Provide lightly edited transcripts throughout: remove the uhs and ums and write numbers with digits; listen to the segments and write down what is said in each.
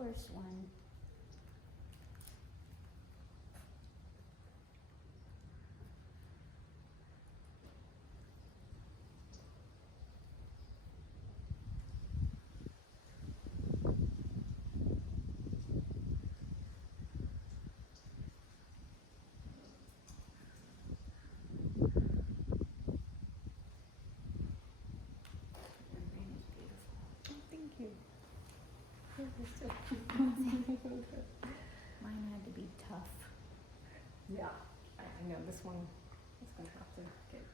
worst one. Your brain is beautiful. Oh, thank you. Mine had to be tough. Yeah, I know this one is gonna have to get.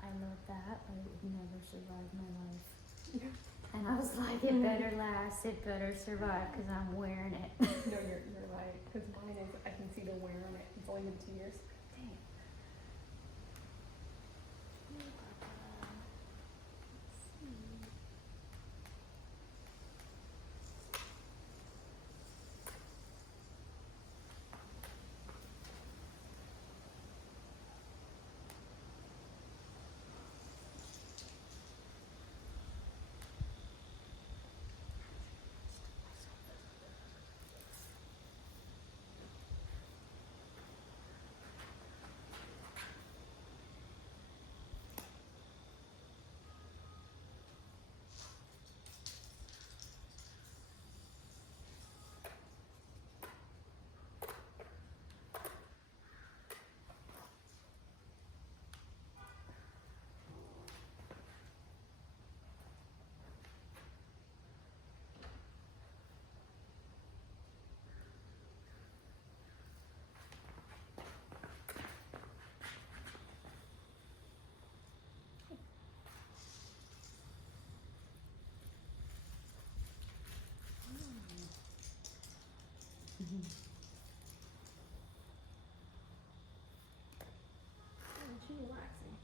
I love that, but it would never survive my life. Yeah. And I was like, it better last, it better survive, because I'm wearing it. No, you're right. Because mine is, I can see the wear on it. It's only been 2 years. Dang. She's relaxing.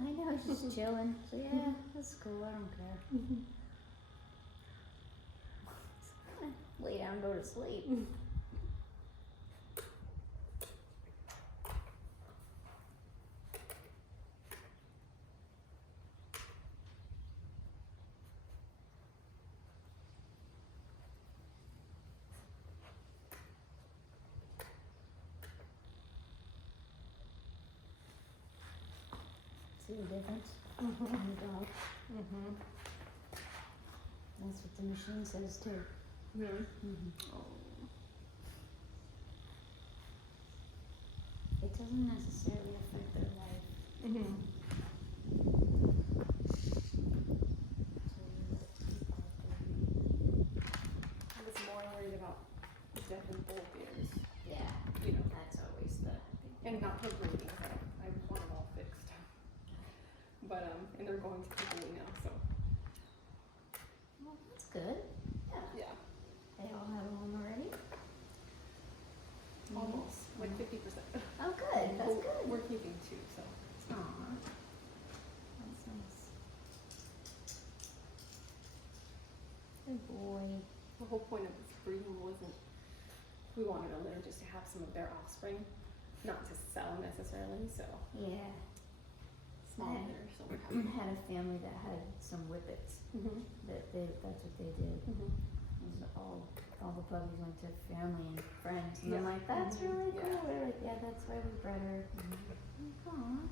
I know, just chilling. So yeah, that's cool, I don't care. Lay down, go to sleep. See the difference in the dog? Mm-hmm. That's what the machine says too. Really? Mm-hmm. Oh. It doesn't necessarily affect their life. Mm-hmm. I was more worried about death and bolt ears. Yeah, You know, that's always the. and not totally because I want it all fixed. But and they're going to totally now, so Well, that's good. Yeah. yeah, They all have a home already? almost like 50%. Oh, good. That's good. We're keeping 2, so. Aw. That's nice. Good boy. The whole point of this breeding wasn't, we wanted to learn just to have some of their offspring, not to sell necessarily, so Yeah. small Yeah. there, so we're I happy. had a family that had some whippets. Mm-hmm. That's what they did. Mm-hmm. It was all the puppies went to family and friends. And I'm Yeah. like, that's really Yeah. cool. They're like, yeah, that's why we bred her. Aw.